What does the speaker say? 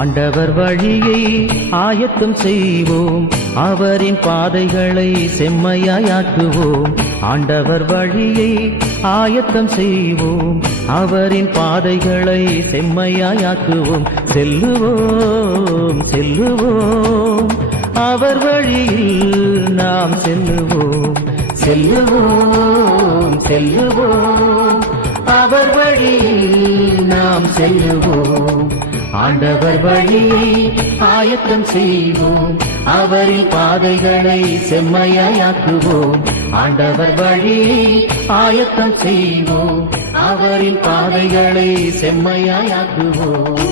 ஆண்டவர் வழியை ஆயத்தம் செய்வோம், அவரின் பாதைகளை செம்மையாக்குவோம். ஆண்டவர் வழியை ஆயத்தம் செய்வோம், அவரின் பாதைகளை செம்மையாக்குவோம். செல்லுவோம் செல்லுவோம், அவர் வழியில் நாம் செல்லுவோம். செல்லுவோம் செல்லுவோம், அவர் வழியில் நாம் செல்லுவோம். ஆண்டவர் வழியை ஆயத்தம் செய்வோம், அவரின் பாதைகளை செம்மையாக்குவோம். ஆண்டவர் வழியை ஆயத்தம் செய்வோம், அவரின் பாதைகளை செம்மையாக்குவோம்.